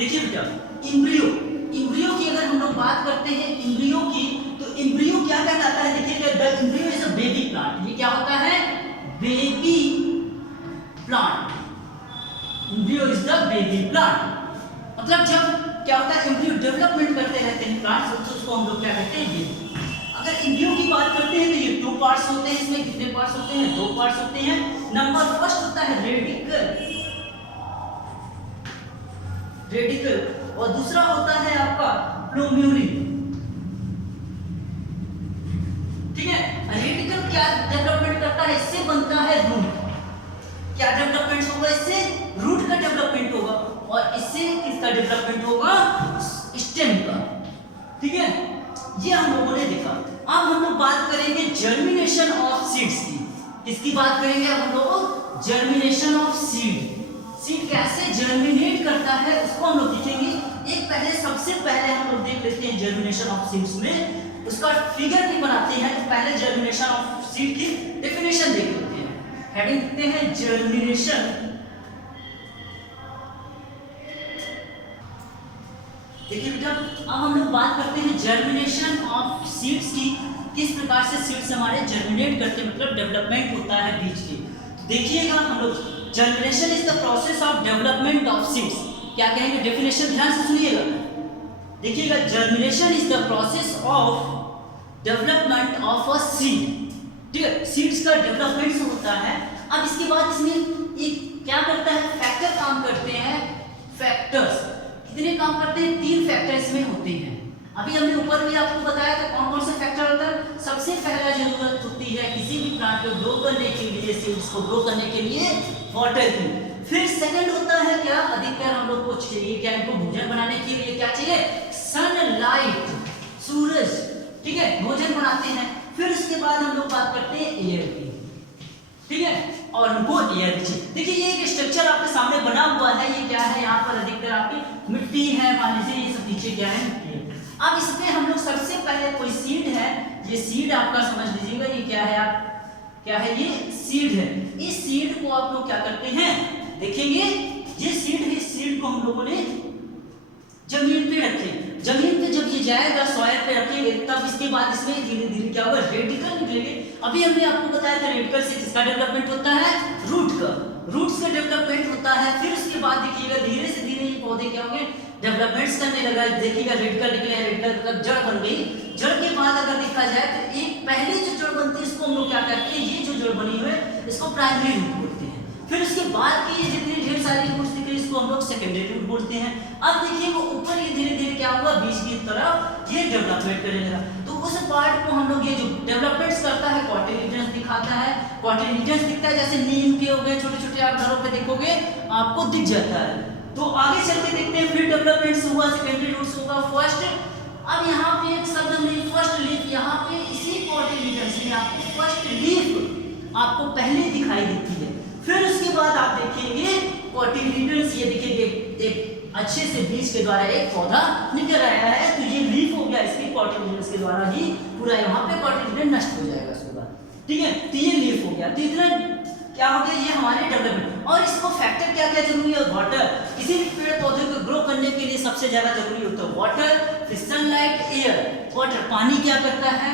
देखिए बेटा, embryo embryo की अगर हम लोग बात करते हैं एम्ब्रियो की, तो एम्ब्रियो क्या कहलाता है? देखिएगा, the embryo is a baby plant. ये क्या होता है? Baby plant. Embryo is the baby plant. मतलब जब क्या होता है, एम्ब्रियो डेवलपमेंट करते रहते हैं प्लांट्स, तो उसको हम लोग क्या कहते हैं? बेबी। अगर एम्ब्रियो की बात करते हैं तो ये 2 पार्ट्स होते हैं। इसमें कितने पार्ट्स होते हैं? 2 पार्ट्स होते हैं। नंबर फर्स्ट होता है रेडिकल, रेडिकल, और दूसरा होता है आपका प्लूम्यूलिन। ठीक है, रेडिकल क्या डेवलपमेंट करता है? इससे बनता है रूट। क्या डेवलपमेंट होगा? इससे रूट का डेवलपमेंट होगा, और इससे किसका डेवलपमेंट होगा? स्टेम का। ठीक है, ये हम लोगों ने देखा। अब हम लोग बात करेंगे जर्मिनेशन ऑफ सीड्स की। किसकी बात करेंगे अब हम लोग? Germination of seed. सीड कैसे जर्मिनेट करता है उसको हम लोग देखेंगे। सबसे पहले हम लोग देख लेते हैं जर्मिनेशन ऑफ सीड्स में, उसका फिगर भी बनाते हैं। तो पहले जर्मिनेशन ऑफ सीड की डेफिनेशन देख लेते हैं। हेडिंग देखते हैं जर्मिनेशन। देखिए बेटा, अब हम लोग बात करते हैं जर्मिनेशन ऑफ सीड्स की। किस प्रकार से सीड्स हमारे जर्मिनेट करते हैं, मतलब डेवलपमेंट होता है बीज के। देखिएगा हम लोग, germination is the process of development of seeds. क्या कहेंगे? डेफिनेशन ध्यान से सुनिएगा। देखिएगा, germination is the process of development of a seed. ठीक है, सीड्स का डेवलपमेंट होता है। अब इसके बाद इसमें एक क्या करता है? फैक्टर काम करते हैं। फैक्टर्स कितने काम करते हैं? 3 फैक्टर इसमें होते हैं। अभी हमने ऊपर भी आपको बताया था कौन कौन से फैक्टर होता है। सबसे पहला जरूरत होती है किसी भी प्लांट को ग्रो करने के लिए, सीड्स को ग्रो करने के लिए वाटर की। फिर सेकंड होता है क्या? अधिकतर हम लोग को चाहिए क्या? इनको भोजन बनाने के लिए क्या चाहिए? सनलाइट, सूरज। ठीक है, भोजन बनाते हैं। फिर उसके बाद हम लोग बात करते हैं एयर की। ठीक है, और उनको एयर भी चाहिए। देखिए, ये एक स्ट्रक्चर आपके सामने बना हुआ है। ये क्या है? यहाँ पर अधिकतर आपकी मिट्टी है, मान लीजिए ये सब नीचे क्या है? मिट्टी है। अब इसमें हम लोग सबसे पहले कोई सीड है, ये सीड आपका समझ लीजिएगा। ये क्या है? आप क्या है? ये सीड है। इस सीड को आप लोग क्या करते हैं? देखेंगे, ये सीड है। इस सीड को हम लोगों ने जमीन पे रखे। जमीन पे जब ये जाएगा, सॉइल पे रखेंगे, तब इसके बाद इसमें धीरे धीरे क्या होगा? रेडिकल निकलेंगे। अभी हमने आपको बताया था रेडिकल से किसका डेवलपमेंट होता है? रूट का। रूट्स का डेवलपमेंट होता है। फिर उसके बाद देखिएगा धीरे से धीरे ये पौधे क्या होंगे? डेवलपमेंट्स करने लगा। देखिएगा रेडिकल निकले हैं, रेडिकल मतलब जड़ बन गई। जड़ के बाद अगर देखा जाए तो एक पहले जो जड़ बनती है इसको हम लोग क्या करते हैं? ये जो जड़ बनी हुई है इसको प्राइमरी रूट बोलते हैं। फिर उसके बाद की ये जितनी ढेर सारी रूट्स दिख रही है इसको हम लोग सेकेंडरी रूट बोलते हैं। अब देखिए वो ऊपर ये धीरे धीरे क्या होगा? बीज की तरफ ये डेवलपमेंट करने लगा। तो उस पार्ट को हम लोग ये जो डेवलपमेंट्स करता है कॉटिलिडन्स दिखाता है। कॉटिलिडन्स दिखता है जैसे नीम के हो गए छोटे छोटे, आप घरों पे देखोगे आपको दिख जाता है। तो आगे चल के देखते हैं। फिर डेवलपमेंट्स हुआ, सेकेंडरी रूट्स होगा, फर्स्ट। अब यहाँ पे एक शब्द हमने फर्स्ट लीफ, यहाँ पे इसी कॉटिलिडन्स में आपको फर्स्ट लीफ आपको पहले दिखाई देती है। फिर उसके बाद आप देखेंगे कॉटिलिडन्स, ये देखिए एक अच्छे से बीज के द्वारा एक पौधा निकल आया है। तो ये लीफ हो गया, इसके कॉटिलिडन्स के द्वारा ही पूरा यहाँ पे कॉटिलिडन नष्ट हो जाएगा उसके बाद। ठीक है, तो ये लीफ हो गया। तो इतना क्या हो गया? ये हमारे डेवलपमेंट। और इसको फैक्टर क्या क्या जरूरी है? वाटर। किसी भी पेड़ पौधे को ग्रो करने के लिए सबसे ज्यादा जरूरी होता है वाटर, फिर सनलाइट, एयर। वाटर, पानी क्या करता है?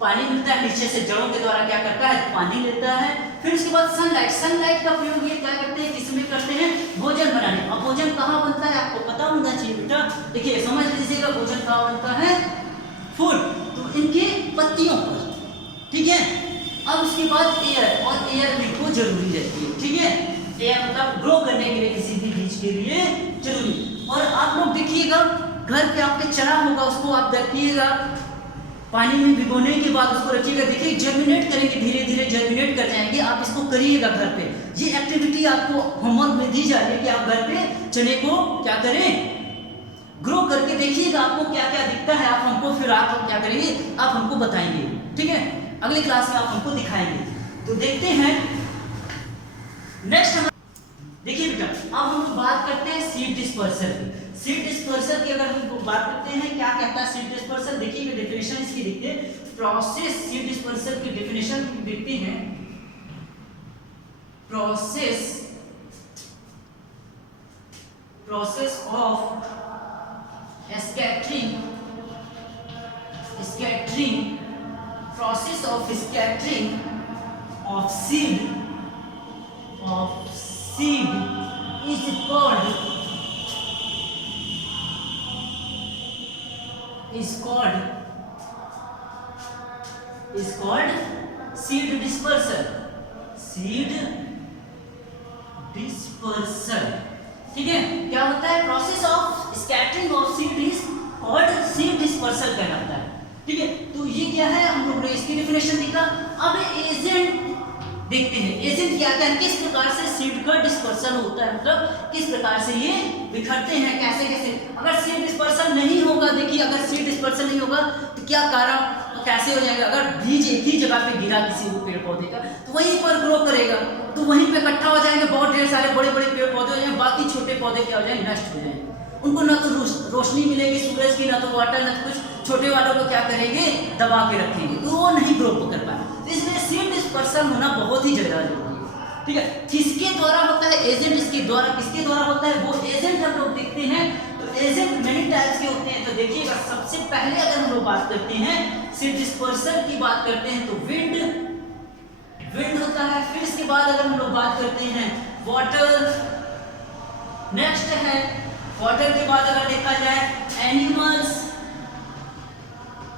पानी मिलता है नीचे से, जड़ों के द्वारा क्या करता है? पानी लेता है। फिर उसके बाद सनलाइट। सनलाइट का प्रयोग ये क्या करते हैं? किसमें करते हैं? भोजन बनाने। अब भोजन कहाँ बनता है आपको पता होना चाहिए बेटा। देखिए समझ लीजिएगा, भोजन कहाँ बनता है? फूल, तो इनके पत्तियों पर। ठीक है, अब उसके बाद एयर, और एयर भी को जरूरी रहती है। ठीक है, एयर मतलब ग्रो करने के लिए किसी भी बीज के लिए जरूरी। और आप लोग देखिएगा घर पे आपके चना होगा, उसको आप रखिएगा पानी में भिगोने के बाद उसको रखिएगा। देखिए जर्मिनेट करेंगे, धीरे धीरे जर्मिनेट कर जाएंगे। आप इसको करिएगा घर पे। ये एक्टिविटी आपको होमवर्क में दी जा रही है कि आप घर पे चने को क्या करें? ग्रो करके देखिएगा आपको क्या क्या दिखता है। आप हमको फिर आप क्या करेंगे? आप हमको बताएंगे। ठीक है, अगली क्लास में आप हमको दिखाएंगे। तो देखते हैं नेक्स्ट हम। देखिए बेटा, अब हम बात करते हैं सीड डिस्पर्सल की। सीड डिस्पर्सल की अगर हम बात करते हैं, क्या कहता है सीड डिस्पर्सल? देखिए डेफिनेशन इसकी देखते हैं। प्रोसेस, सीड डिस्पर्सल की डेफिनेशन देखते हैं। Process process of scattering process of scattering of seed is called seed dispersal. ठीक है, क्या होता है? Process of scattering of seed is called seed dispersal कहलाता है। ठीक है, तो ये क्या है, हम लोग ने इसकी डेफिनेशन देखा। अब एजेंट देखते हैं, एजेंट क्या क्या, किस प्रकार से सीड का डिस्पर्सल होता है, मतलब किस प्रकार से ये बिखरते हैं, कैसे कैसे। अगर सीड डिस्पर्सल नहीं होगा, देखिए अगर सीड डिस्पर्सल नहीं होगा तो क्या कारण, कैसे हो जाएगा? अगर बीज एक ही जगह पे गिरा किसी पेड़ पौधे का तो वहीं पर ग्रो करेगा, तो वहीं पे इकट्ठा हो जाएंगे बहुत ढेर सारे बड़े बड़े पेड़ पौधे हो जाएंगे, बाकी छोटे पौधे क्या हो जाएंगे, नष्ट हो जाएंगे। उनको ना तो रोशनी मिलेगी सूरज की, ना तो वाटर, ना तो कुछ। छोटे वालों को क्या करेंगे, दबा के रखेंगे, तो वो नहीं ग्रो कर पाए। तो इसलिए सीड डिस्पर्सल होना बहुत ही ज़्यादा जरूरी है। ठीक है, किसके द्वारा होता है? एजेंट इसके द्वारा, किसके द्वारा होता है वो एजेंट हम लोग देखते हैं। तो एजेंट मेनी टाइप्स के होते हैं। तो देखिएगा, सबसे पहले अगर हम लोग बात करते हैं सीड डिस्पर्सल की बात करते हैं तो विंड होता है। फिर इसके बाद अगर हम लोग बात करते हैं वाटर, नेक्स्ट है वाटर के बाद अगर देखा जाए एनिमल्स।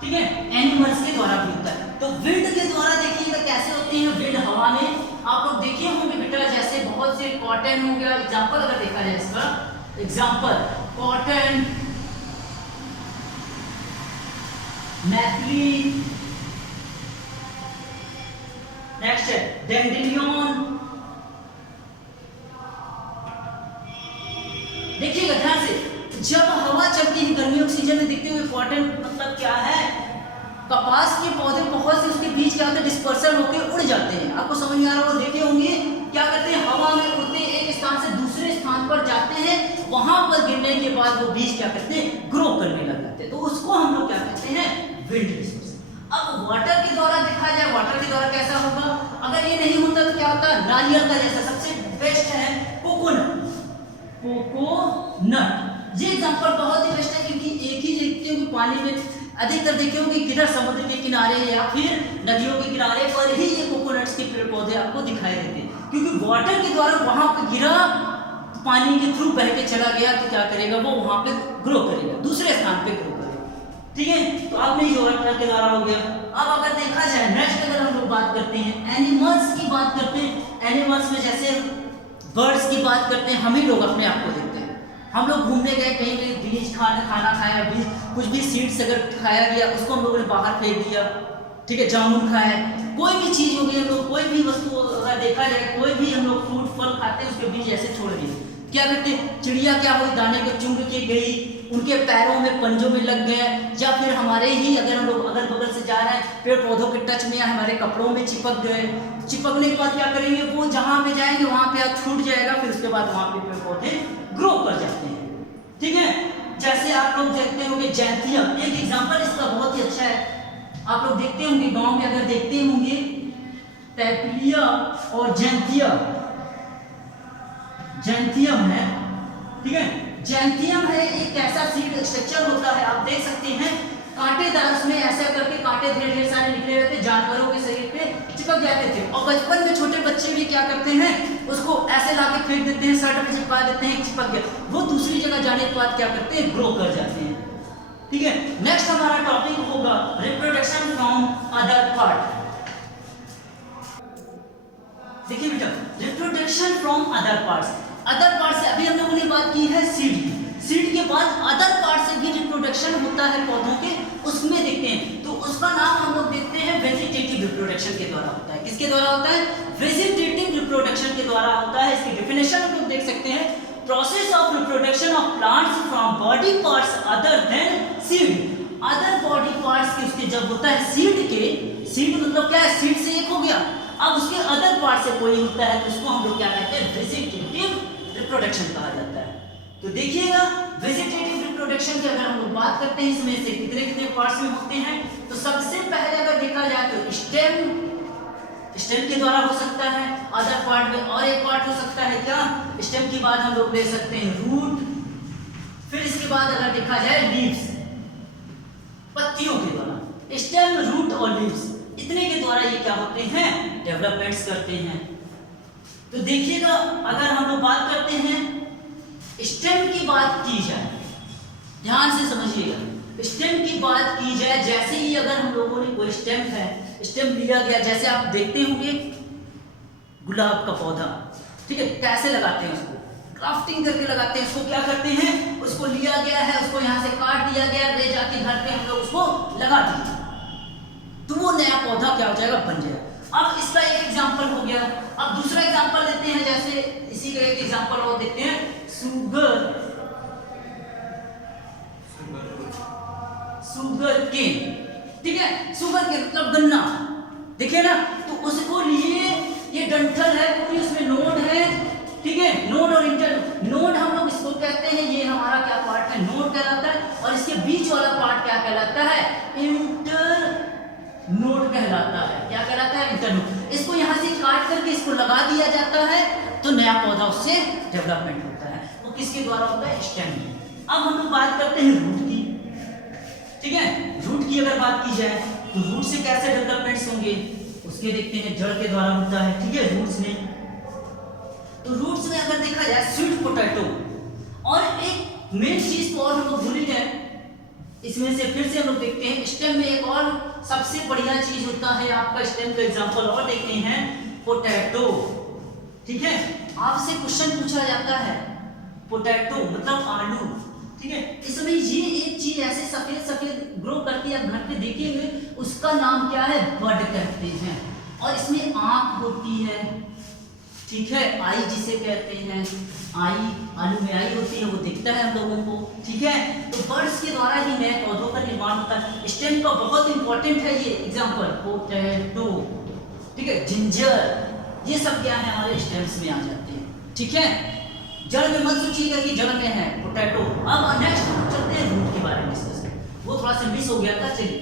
ठीक है, एनिमल्स के द्वारा भी होता है। तो विंड के द्वारा देखिएगा कैसे होते हैं, विंड हवा में आप लोग देखे होंगे बेटा, जैसे बहुत से कॉटन हो गया, एग्जांपल अगर देखा जाए इसका, एग्जांपल कॉटन, मैथिली, नेक्स्ट है डैंडेलियन। देखिएगा ध्यान से, जब हवा चलती है गर्मियों के सीजन में देखते हुए कॉटन मतलब क्या है, कपास के पौधे बहुत से उसके बीच क्या होते हैं, डिस्पर्सल होकर उड़ जाते हैं। आपको समझ में आ रहा होगा, देखे होंगे क्या करते हैं, हवा में उड़ते एक स्थान से दूसरे स्थान पर जाते हैं, वहां पर गिरने के बाद वो बीज क्या करते हैं, ग्रो करने लग जाते हैं। तो उसको हम लोग क्या कहते हैं, विंड डिस्पर्सल। अब वाटर के द्वारा देखा जाए, वाटर के द्वारा कैसा होगा, अगर ये नहीं होता तो क्या होता, नारियल का जैसा। सबसे बेस्ट है कोकोनट। ये एग्जांपल बहुत ही बेस्ट है, क्योंकि एक ही देखते हो कि पानी में अधिकतर देखे होंगे किधर, समुद्र के किनारे या फिर नदियों के किनारे पर ही ये कोकोनट्स के पेड़ पौधे आपको दिखाई देते हैं, क्योंकि वाटर के द्वारा वहां पे गिरा, पानी के थ्रू बह के चला गया, तो क्या करेगा, वो वहां पे ग्रो करेगा, दूसरे स्थान पे ग्रो करेगा। ठीक है, तो आपने ये वाटर के द्वारा हो गया। अब अगर देखा जाए नेक्स्ट, अगर हम लोग बात करते हैं एनिमल्स की बात करते हैं, एनिमल्स में जैसे बर्ड्स की बात करते हैं, हम ही लोग अपने आप को देखते हैं। हम लोग घूमने गए कहीं भी, बीज खाना खाया, बीज कुछ भी सीड्स अगर खाया गया उसको हम लोगों ने बाहर फेंक दिया। ठीक है, जामुन खाए, कोई भी चीज हो गई, हम लोग कोई भी वस्तु अगर देखा जाए, कोई भी हम लोग फ्रूट फल खाते हैं, उसके बीज ऐसे छोड़ दिए, क्या करते हैं, चिड़िया क्या हुई, दाने को चुंग के गई, उनके पैरों में पंजों में लग गए, या फिर हमारे ही अगर हम लोग अगल बगल से जा रहे हैं, पेड़ पौधों के टच में या हमारे कपड़ों में चिपक गए। चिपकने के बाद क्या करेंगे, वो जहाँ पे जाएंगे वहाँ पे छूट जाएगा, फिर उसके बाद वहाँ पे पेड़ पौधे ग्रो कर जाते हैं। ठीक है, जैसे आप लोग देखते होंगे जैंथियम, एक एग्जांपल इसका बहुत ही अच्छा है। आप लोग देखते होंगे गांव में, अगर देखते होंगे टैपिलिया और जैंथियम है। ठीक है, जैंथियम है एक ऐसा सीड स्ट्रक्चर होता है, आप देख सकते हैं कांटेदार, उसमें ऐसा करके कांटे ढेर सारे निकले रहते, जानवरों के शरीर पे चिपक जाते थे। और बचपन में छोटे बच्चे भी क्या करते हैं, उसको ऐसे लाके फेंक देते हैं, शर्ट पे चिपका देते हैं, चिपक गया, वो दूसरी जगह जाने के बाद क्या करते हैं, ग्रो कर जाते हैं। ठीक है, नेक्स्ट हमारा टॉपिक होगा रिप्रोडक्शन फ्रॉम अदर पार्ट। देखिए बेटा, reproduction from other parts, other part से अभी हम लोगों ने बात की है सीड की, सीड के बाद अदर पार्ट से भी रिप्रोडक्शन होता है पौधों के, उसमें देखते हैं। तो उसका नाम हम लोग देखते हैं वेजिटेटिव रिप्रोडक्शन के द्वारा होता है। किसके द्वारा होता है, वेजिटेटिव रिप्रोडक्शन के द्वारा होता है। इसकी डेफिनेशन हम लोग देख सकते हैं, process of reproduction of plants from body parts other than seed. Other body parts के उसके जब होता है सीड के, सीड मतलब क्या है, सीड से एक हो गया, अब उसके अदर पार्ट से कोई होता है तो उसको हम लोग क्या कहते हैं, वेजिटेटिव रिप्रोडक्शन कहा जाता है। तो देखिएगा वेजिटेटिव रिप्रोडक्शन की अगर हम लोग बात करते हैं, इसमें से कितने कितने पार्ट्स में होते हैं, तो सबसे पहले अगर देखा जाए तो स्टेम के द्वारा हो सकता है, अदर पार्ट में और एक पार्ट हो सकता है क्या, स्टेम के बाद हम लोग ले सकते हैं रूट, बाद अगर देखा जाए लीव्स, पत्तियों के द्वारा, स्टेम, रूट और लीव्स, इतने के द्वारा ये क्या होते हैं, डेवलपमेंट्स करते हैं। तो देखिएगा अगर हम लोग बात करते हैं स्टेम की बात की जाए, ध्यान से समझिएगा, स्टेम की बात की जाए, जैसे ही अगर हम लोगों ने कोई स्टेम है, स्टेम लिया गया, जैसे आप देखते होंगे गुलाब का पौधा, ठीक है, कैसे लगाते हैं उसको, ग्राफ्टिंग करके लगाते हैं, उसको क्या करते हैं, उसको लिया गया है, उसको यहाँ से काट दिया गया, ले जाके घर पे हम लोग उसको लगा दिए, तो वो नया पौधा क्या हो जाएगा, बन जाएगा। अब इसका एक एग्जांपल हो गया। अब दूसरा एग्जांपल लेते हैं, जैसे इसी का एक एग्जांपल और देखते हैं, शुगर केन, ठीक है, शुगर केन मतलब गन्ना, देखिए ना, तो उसको लिए, ये डंठल है पूरी, उसमें नोड है, ठीक है, नोड और इंटर नोड हम लोग इसको कहते हैं, ये हमारा क्या पार्ट है, नोड कहलाता है, और इसके बीच वाला पार्ट क्या कहलाता है, इंटर नोड कहलाता है। क्या कहलाता है, इंटर नोड। इसको यहाँ से काट करके इसको लगा दिया जाता है, तो नया पौधा उससे डेवलपमेंट होता है। वो किसके द्वारा होता है, स्टेम। अब हम लोग बात करते हैं रूट की, ठीक है, रूट की अगर बात की जाए तो रूट से कैसे डेवलपमेंट्स होंगे, उसके देखते हैं, जड़ के द्वारा होता है, ठीक है, रूट्स में। तो रूट्स में अगर देखा जाए स्वीट पोटैटो, और एक मेन चीज को और हम लोग भूल ही गए, इसमें से फिर से हम लोग देखते हैं स्टेम में एक और सबसे बढ़िया चीज होता है आपका, स्टेम का एग्जांपल और देखते हैं, पोटैटो, ठीक है, आपसे क्वेश्चन पूछा जाता है, पोटैटो मतलब आलू, ठीक है, इसमें ये एक चीज ऐसे सफेद सफेद ग्रो करती है, आप घर पे देखेंगे, उसका नाम क्या है, बड कहते हैं, और इसमें आंख होती है, ठीक है, आई जिसे कहते हैं, आई, आलू में आई होती है, वो दिखता है हम लोगों को, ठीक है। तो बर्ड्स के द्वारा ही नए पौधों का निर्माण होता है। स्टेम का बहुत इंपॉर्टेंट है ये एग्जांपल, पोटैटो, ठीक है, जिंजर, ये सब क्या है, हमारे स्टेम्स में आ जाते हैं, ठीक है। जड़ में मत सोचिएगा कि जड़ में है पोटैटो। अब नेक्स्ट हम चलते हैं रूट के बारे में डिस्कस करें, वो थोड़ा सा मिस हो गया था, चलिए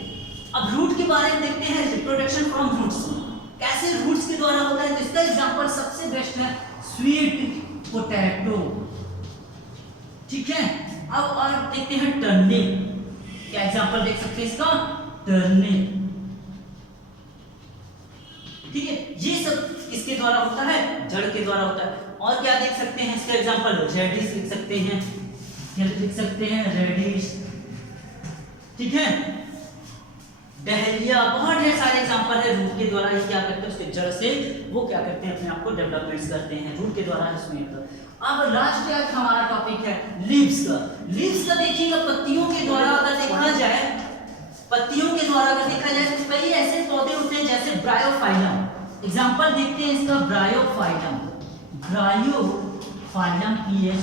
अब रूट के बारे में देखते हैं, रिप्रोडक्शन फ्रॉम रूट्स, कैसे रूट्स के द्वारा होता है। तो इसका एग्जांपल सबसे बेस्ट है स्वीट पोटैटो, ठीक है। अब और देखते हैं टर्निप, क्या एग्जांपल देख सकते हैं इसका, टर्निप, ठीक है, ये सब किसके द्वारा होता है, जड़ के द्वारा होता है। और क्या देख सकते हैं इसका एग्जांपल, रेडिश लिख सकते हैं, क्या लिख सकते हैं, रेडिश, ठीक है, डहेलिया, बहुत ढेर सारे एग्जांपल है रूट के द्वारा ही क्या करते हैं, उसके जड़ से वो क्या करते हैं, अपने आप को डेवलपमेंट्स करते हैं, रूट के द्वारा इसमें। अब लास्ट का हमारा टॉपिक है लीव्स का। लीव्स का देखिएगा, पत्तियों के द्वारा अगर देखा जाए, पत्तियों के द्वारा अगर देखा जाए तो कई ऐसे पौधे होते हैं, जैसे ब्रायोफाइलम, एग्जांपल देखते हैं इसका, ब्रायोफाइलम, ब्रायोफाइलम, PHYLM,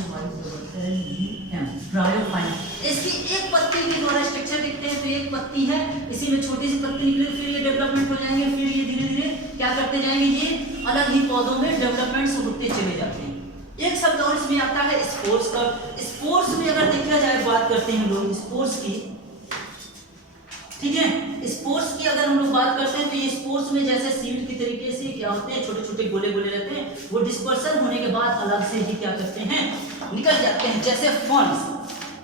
ब्रायोफाइलम। इसकी एक पत्ती के द्वारा स्ट्रक्चर देखते हैं, तो एक पत्ती है, इसी में छोटी सी पत्ती निकले, फिर ये डेवलपमेंट हो जाएंगे, फिर ये धीरे धीरे क्या करते जाएंगे, ये अलग ही पौधों में डेवलपमेंट्स होते चले जाते हैं। एक शब्द और इसमें आता है स्पोर्स का। स्पोर्स में अगर देखा जाए, बात करते हैं लोग स्पोर्स की, ठीक है, स्पोर्स की अगर हम लोग बात करते हैं, तो ये स्पोर्स में जैसे सीड की तरीके से क्या होते हैं, छोटे छोटे गोले गोले रहते हैं, वो डिस्पर्सन होने के बाद अलग से ही क्या करते हैं, निकल जाते हैं, जैसे फर्न्स,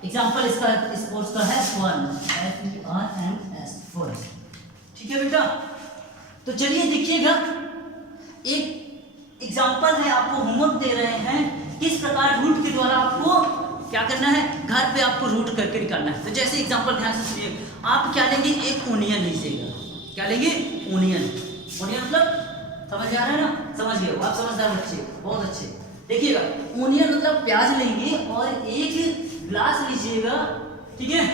एग्जांपल इसका स्पोर्स का है फर्न, FERNS, फर्न्स, ठीक है बेटा। तो चलिए देखिएगा, एक एग्जांपल है, आपको होमवर्क दे रहे हैं, किस प्रकार रूट के द्वारा आपको क्या करना है, घर पे आपको रूट करके निकालना है। तो जैसे एग्जांपल ध्यान से सुनिए, आप क्या लेंगे, एक ओनियन लीजिएगा, क्या लेंगे, ओनियन, ओनियन मतलब समझ आ रहा है ना, समझ गए हो आप, समझदार बच्चे, बहुत अच्छे। देखिएगा, ओनियन मतलब प्याज लेंगे और एक ग्लास लीजिएगा, ठीक है,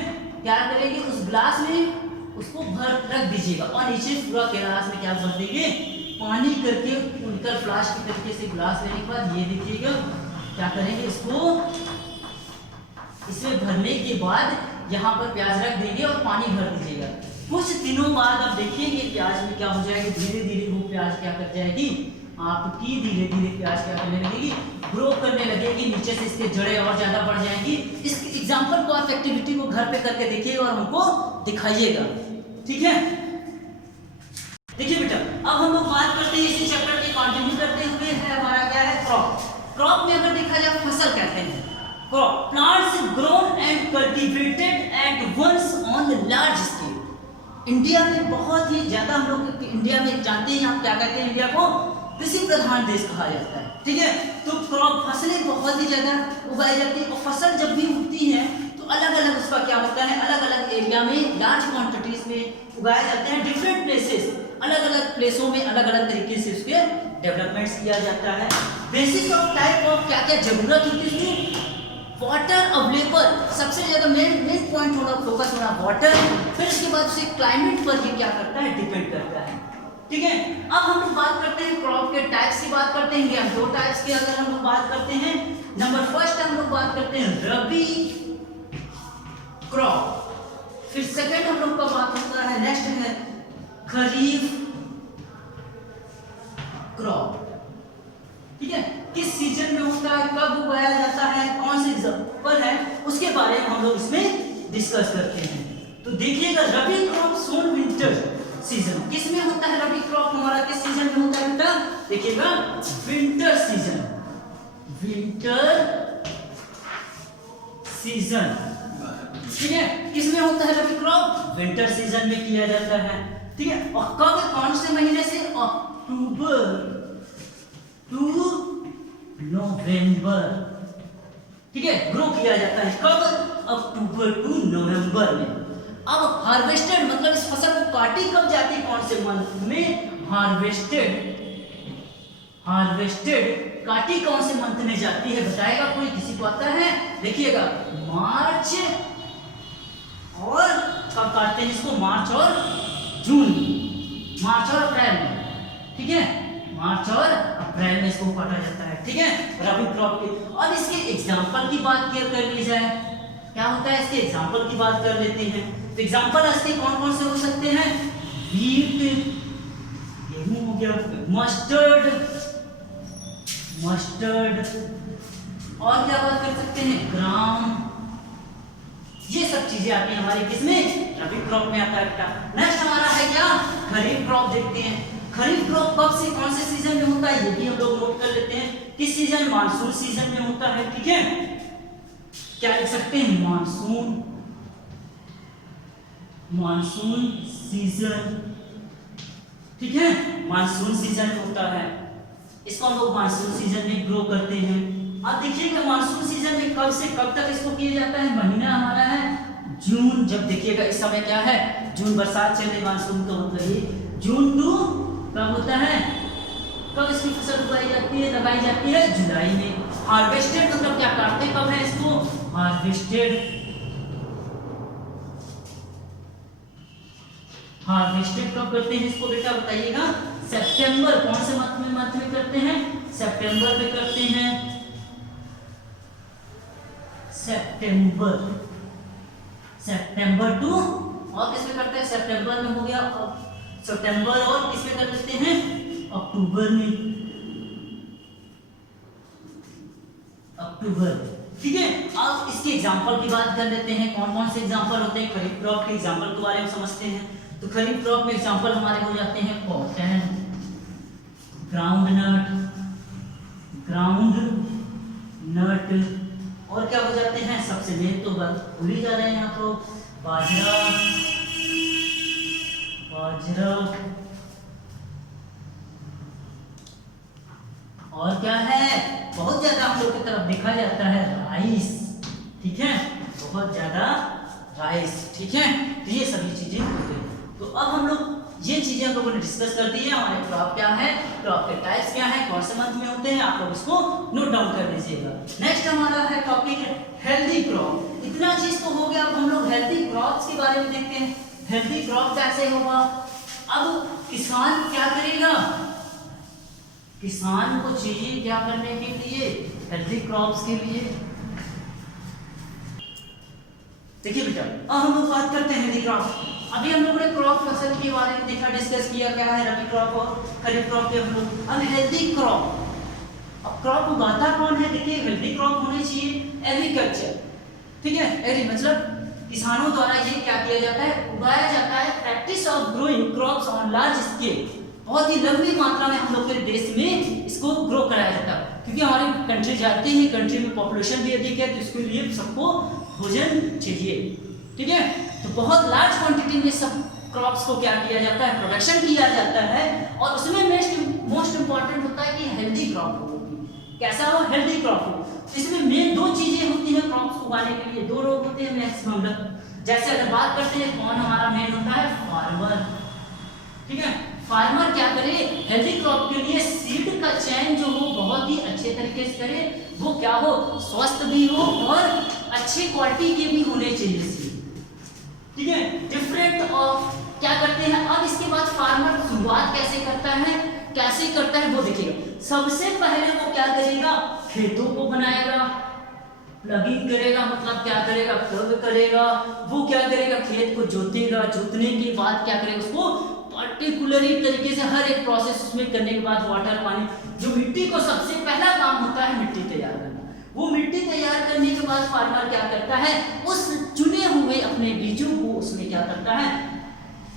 क्या करेंगे, उस ग्लास में उसको भर रख दीजिएगा, और नीचे पूरा गिलास में क्या भर देंगे, पानी करके उनकर फ्लास्क के तरीके से ग्लास लेने के बाद ये देखिएगा क्या करेंगे, इसको इसमें भरने के बाद यहाँ पर प्याज रख देंगे और पानी भर दीजिएगा। कुछ दिनों बाद आप देखेंगे प्याज में क्या हो जाएगी, धीरे धीरे वो प्याज क्या कर जाएगी, आपकी धीरे धीरे प्याज क्या करने लगेगी, ग्रो करने लगेगी, नीचे से इसके जड़ें और ज्यादा बढ़ जाएंगी। इस एग्जांपल को आप एक्टिविटी को घर पे करके देखिएगा और हमको दिखाइएगा, ठीक है। देखिए बेटा, अब हम लोग बात करते हैं इसी चैप्टर की कंटिन्यू करते हुए, है हमारा क्या है, क्रॉप। क्रॉप में अगर देखा जाए फसल कहते हैं, crop plants grown and cultivated at once on the large scale. India में बहुत ही ज्यादा हम लोग इंडिया में जानते हैं, आप क्या कहते हैं, इंडिया को कृषि प्रधान देश कहा जाता है, ठीक है। तो क्रॉप फसलें बहुत ही ज्यादा उगाई जाती है और फसल जब भी उगती है तो अलग अलग उसका क्या होता है, अलग अलग एरिया में लार्ज क्वांटिटीज में उगाए जाते हैं, डिफरेंट प्लेसेस, अलग अलग प्लेसों में अलग अलग तरीके से उसके डेवलपमेंट्स किया जाता है। बेसिस ऑफ टाइप ऑफ क्या क्या जरूरत होती है, वाटर अवेलेबल, सबसे ज्यादा मेन पॉइंट होना, फोकस होना वाटर। फिर उसके बाद उसे क्लाइमेट पर ये क्या करता है, डिपेंड करता है, ठीक है। अब हम लोग बात करते हैं क्रॉप के टाइप्स की बात करते हैं, या दो टाइप्स की अगर हम लोग बात करते हैं। नंबर फर्स्ट हम लोग बात करते हैं रबी क्रॉप, फिर सेकंड हम लोग का बात होता है, नेक्स्ट है खरीफ क्रॉप, ठीक है। किस सीजन में होता है, कब उगाया जाता है, कौन से पर है, उसके बारे में हम लोग इसमें डिस्कस करते हैं। तो देखिएगा रबी क्रॉप सोन विंटर सीजन, किस में होता है रबी क्रॉप हमारा, किस सीजन में होता है बेटा, देखिएगा विंटर सीजन, विंटर सीजन, ठीक है। किसमें होता है रबी क्रॉप, विंटर सीजन में किया जाता है, ठीक है। और कब, कौन से महीने से, अक्टूबर टू नवंबर, ठीक है, ग्रो किया जाता है कब, अक्टूबर टू नवंबर में। अब हार्वेस्टेड मतलब इस फसल को काटी कब जाती है, कौन से मंथ में, हार्वेस्टेड काटी कौन से मंथ में जाती है, बताएगा कोई, किसी को आता है, देखिएगा मार्च, और कब काटते हैं इसको, मार्च और जून, मार्च और अप्रैल में, ठीक है, मार्च और अप्रैल में इसको काटा जाता है, ठीक है, रबी क्रॉप की। अब इसके एग्जांपल की बात कर ली जाए, क्या होता है, इसके एग्जांपल की बात कर लेते हैं। तो एग्जांपल इसके कौन कौन से हो सकते हैं, व्हीट, गेहूं हो गया, मस्टर्ड, और क्या बात कर सकते हैं, ग्राम, ये सब चीजें आती हैं हमारी किसमें, रबी क्रॉप में आता है। नेक्स्ट हमारा है क्या, खरीफ क्रॉप देखते हैं। खरीफ क्रॉप कब से कौन से सीजन में होता है, ये भी हम लोग नोट कर लेते हैं, किस सीजन, मानसून सीजन में होता है, ठीक है। क्या लिख सकते हैं, मानसून सीजन, ठीक है, मानसून सीजन में होता है, इसको हम लोग मानसून सीजन में ग्रो करते हैं। अब देखिएगा मानसून सीजन में कब से कब तक इसको किया जाता है, महीना हमारा है जून, जब देखिएगा इस समय क्या है, जून बरसात चल रही, मानसून तो होता है जून टू, कब होता है, कब इसकी फसल उगाई जाती है, लगाई जाती है, जुलाई में। हार्वेस्टेड मतलब क्या, काटते कब है इसको, हार्वेस्टेड कब करते हैं इसको बेटा, बताइएगा, सितंबर, कौन से मंथ में करते हैं, सितंबर में करते हैं, सितंबर टू, और किसमें करते हैं, सितंबर में हो गया, सितंबर, और किसमें कर लेते हैं, अक्टूबर में, ठीक है। अब इसके एग्जांपल की बात कर लेते हैं, कौन कौन से एग्जांपल होते हैं, खरीफ क्रॉप के एग्जांपल के बारे में समझते हैं। तो खरीफ क्रॉप में एग्जांपल हमारे हो जाते हैं कॉटन, ग्राउंड नट, और क्या हो जाते हैं, सबसे मेन तो भूल ही जा रहे हैं यहाँ तो, बाजरा, और क्या है, बहुत ज्यादा हम लोग की तरफ देखा जाता है राइस, ठीक है, बहुत ज्यादा राइस, ठीक है। तो ये सभी चीजें होती हैं। तो अब हम लोग ये चीजें हम लोगों ने डिस्कस कर दी है, हमारे क्रॉप क्या है, क्रॉप के टाइप्स क्या है, कौन से मंथ में होते हैं, आप लोग इसको नोट डाउन कर लीजिएगा। नेक्स्ट हमारा है टॉपिक हेल्दी क्रॉप। इतना चीज तो हो गया, अब हम लोग हेल्दी क्रॉप्स के बारे में देखते हैं। हेल्दी क्रॉप कैसे होगा, अब किसान क्या करेगा, किसान को चाहिए क्या करने के लिए, हेल्दी क्रॉप्स के लिए। देखिए बेटा, अब हम लोग बात करते हैं हेल्दी क्रॉप। अभी हम लोगों ने क्रॉप फसल के बारे में देखा, डिस्कस किया क्या है रबी क्रॉप और खरीफ क्रॉप के हम लोग। अब हेल्दी क्रॉप, अब क्रॉप उगाता कौन है, देखिए हेल्दी क्रॉप होनी चाहिए एग्रीकल्चर, ठीक है, एग्री मतलब किसानों द्वारा ये क्या किया जाता है, उगाया जाता है। Practice of growing crops on large scale, बहुत ही लंबी मात्रा में हम लोग के देश में इसको ग्रो कराया जाता है। क्योंकि हमारी कंट्री जानते हैं, कंट्री में पॉपुलेशन भी अधिक है, तो इसके लिए सबको भोजन चाहिए, ठीक है। तो बहुत लार्ज क्वांटिटी में सब क्रॉप्स को क्या किया जाता है, प्रोडक्शन किया जाता है, और उसमें मोस्ट इंपॉर्टेंट होता है कि हेल्दी क्रॉप हो, कैसा हो, हेल्दी क्रॉप हो। इसमें मेन दो चीजें होती हैं क्रॉप्स उगाने के लिए, दो लोग होते हैं मैक्सिमम। जैसे अगर बात करते हैं कौन हमारा मेन होता है, फार्मर, ठीक है। फार्मर क्या करे, हेल्दी क्रॉप के लिए सीड का चयन जो हो बहुत ही अच्छे तरीके से करे, वो क्या हो, स्वस्थ भी हो और अच्छी क्वालिटी के भी होने चाहिए सीड, ठीक है। डिफरेंट ऑफ क्या करते हैं, अब इसके बाद फार्मर शुरुआत कैसे करता है वो देखिएगा। सबसे पहले वो क्या करेगा, खेतों को बनाएगा, प्लगिंग करेगा, मतलब क्या करेगा, प्लग करेगा, वो क्या करेगा, खेत को जोतेगा, जोतने के बाद क्या करेगा, उसको पर्टिकुलरली तरीके से हर एक प्रोसेस उसमें करने के बाद वाटर, पानी, जो मिट्टी को सबसे पहला काम होता है मिट्टी तैयार करना, वो मिट्टी तैयार करने के बाद फार्मर क्या करता है, उस चुने हुए अपने बीजों को उसमें क्या करता है,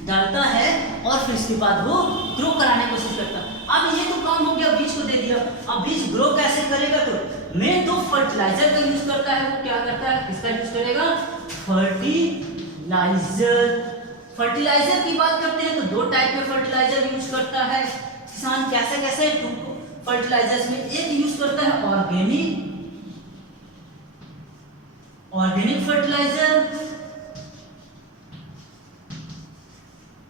डालता है, और फिर उसके बाद वो ग्रो कराने की कोशिश करता है। अब ये तो काम हो गया, बीज को दे दिया, अब बीज ग्रो कैसे करेगा, तो मैं दो फर्टिलाइजर का यूज करता है, वो क्या करता है, किसका यूज करेगा, फर्टिलाइजर की बात करते हैं तो दो टाइप के फर्टिलाइजर यूज करता है किसान, कैसे फर्टिलाइजर्स में एक यूज करता है ऑर्गेनिक फर्टिलाइजर,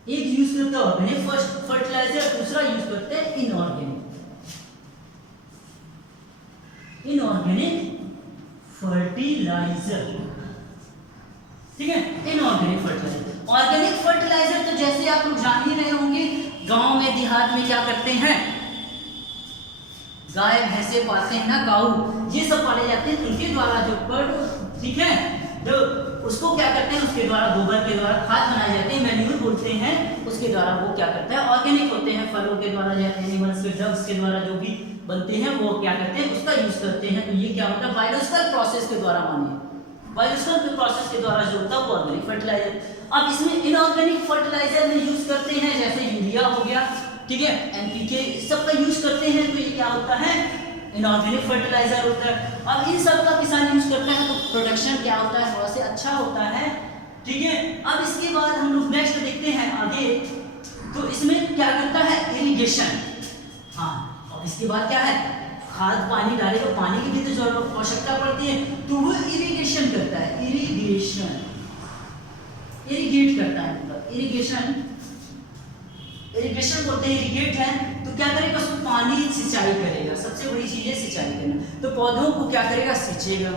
एक यूज करता है ऑर्गेनिक फर्टिलाइजर, दूसरा यूज करते हैं इनऑर्गेनिक फर्टिलाइजर, ठीक है। इनऑर्गेनिक फर्टिलाइजर तो जैसे आप लोग जान ही रहे होंगे, गांव में देहात में क्या करते हैं, गाय भैंसे पालते हैं ना, काऊ, ये सब पाले जाते हैं, उनके द्वारा जो ठीक है, जो उसको क्या करते हैं, उसके द्वारा गोबर के द्वारा खाद बनाए जाते हैं, मैन्यूर बोलते हैं, उसके द्वारा वो क्या करता है, ऑर्गेनिक होते हैं, फलों के द्वारा या एनिमल्स के ड्रग्स के द्वारा जो भी बनते हैं वो क्या करते हैं, उसका यूज करते हैं। तो ये क्या होता है, बायोलॉजिकल प्रोसेस के द्वारा, बायोलॉजिकल प्रोसेस के द्वारा जो होता है वो ऑर्गेनिक फर्टिलाइजर। अब इसमें इनऑर्गेनिक फर्टिलाइजर में यूज करते हैं, जैसे यूरिया हो गया, ठीक है, एनपीके, सबका यूज करते हैं, तो ये क्या होता है, इनऑर्गेनिक फर्टिलाइजर होता है। अब इन सब का किसान यूज करता है तो प्रोडक्शन क्या होता है, थोड़ा सा अच्छा होता है, ठीक है। अब इसके बाद हम लोग नेक्स्ट देखते हैं आगे, तो इसमें क्या करता है, इरिगेशन, हाँ, और इसके बाद क्या है, खाद पानी डालेगा, पानी की भी तो जरूरत आवश्यकता पड़ती है, तो वो इरिगेशन करता है, इरिगेट करता है, मतलब इरिगेशन बोलते हैं, इरिगेट है, तो क्या करेगा, उसको पानी सिंचाई करेगा, सबसे बड़ी चीज है सिंचाई करना, तो पौधों को क्या करेगा, सींचेगा,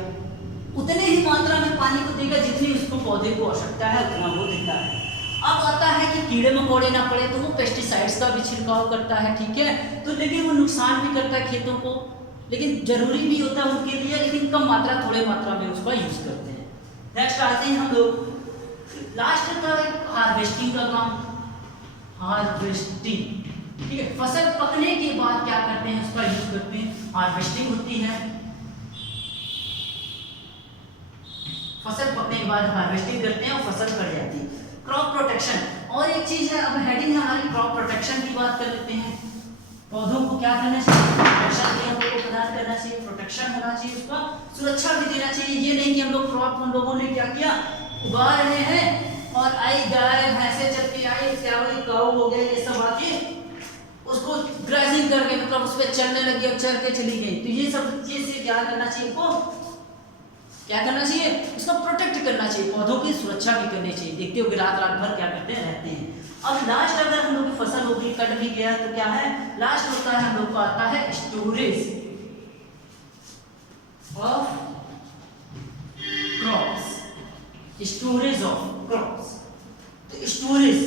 उतने ही मात्रा में पानी को देगा जितनी उसको पौधे को आवश्यकता है उतना वो देता है। अब आता है कि कीड़े मकोड़े ना पड़े तो वो पेस्टिसाइड्स का भी छिड़काव करता है, ठीक है, तो लेकिन वो नुकसान भी करता है खेतों को, लेकिन जरूरी भी होता है उनके लिए, लेकिन कम मात्रा, थोड़े मात्रा में उसका यूज करते हैं। नेक्स्ट आते हैं हम लोग, लास्ट का हार्वेस्टिंग का काम, हार्वेस्टिंग, ठीक है, फसल पकने के बाद क्या करते हैं, उसका यूज करते हैं, हार्वेस्टिंग होती है, फसल पकने के बाद हार्वेस्टिंग करते हैं और फसल कट जाती है। क्रॉप प्रोटेक्शन, और एक चीज है, अब हेडिंग है हमारी क्रॉप प्रोटेक्शन की बात कर लेते हैं। पौधों को क्या करना चाहिए, प्रोटेक्शन प्रदान करना चाहिए, प्रोटेक्शन होना चाहिए, उसका सुरक्षा भी देना चाहिए। ये नहीं कि हम लोग क्रॉप, हम लोगों ने क्या किया, उगा रहे हैं और आई गाय भैंसे चलती आई, क्या हुई, काऊ हो गए, ये सब आके उसको ग्राजिंग करके, मतलब उस पर चलने लगी और चल के चली गई, तो ये सब चीज से क्या करना चाहिए, इनको क्या करना चाहिए, उसको प्रोटेक्ट करना चाहिए, पौधों की सुरक्षा भी करनी चाहिए। देखते हो कि रात भर क्या करते हैं, रहते हैं। अब लास्ट अगर हम लोग की फसल हो गई, कट भी गया, तो क्या है, लास्ट होता है हम लोग को आता है storage of crops, storage of crops. तो स्टोरेज,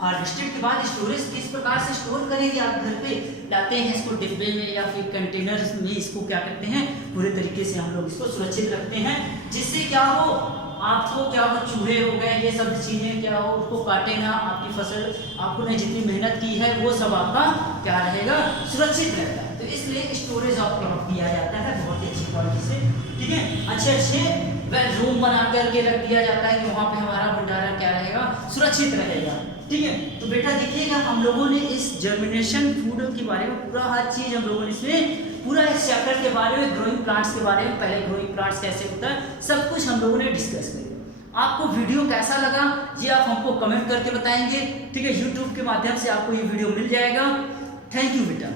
हार्वेस्टेड के बाद स्टोरेज किस प्रकार से स्टोर करेंगे, आप घर पे लाते हैं इसको डिब्बे में या फिर कंटेनर्स में, इसको क्या करते हैं, पूरे तरीके से हम लोग इसको सुरक्षित रखते हैं, जिससे क्या हो, आपको क्या हो, चूहे हो गए, ये सब चीजें क्या हो, उसको काटे ना, आपकी फसल, आपको ने जितनी मेहनत की है वो सब आपका क्या रहेगा, सुरक्षित रहता है। तो इसलिए स्टोरेज ऑफ क्रॉप किया जाता है बहुत ही अच्छी क्वालिटी से, ठीक है, अच्छे रूम बना करके रख दिया जाता है कि वहाँ पे हमारा भंडारण क्या रहेगा, सुरक्षित रहेगा, ठीक है। तो बेटा देखिएगा हम लोगों ने इस जर्मिनेशन फूड के बारे में पूरा हर चीज हम लोगों ने इसमें पूरा इस चैप्टर के बारे में, ग्रोइंग प्लांट्स के बारे में, पहले ग्रोइंग प्लांट्स कैसे होता है, सब कुछ हम लोगों ने डिस्कस किया। आपको वीडियो कैसा लगा ये आप हमको कमेंट करके बताएंगे, ठीक है। यूट्यूब के माध्यम से आपको ये वीडियो मिल जाएगा। थैंक यू बेटा।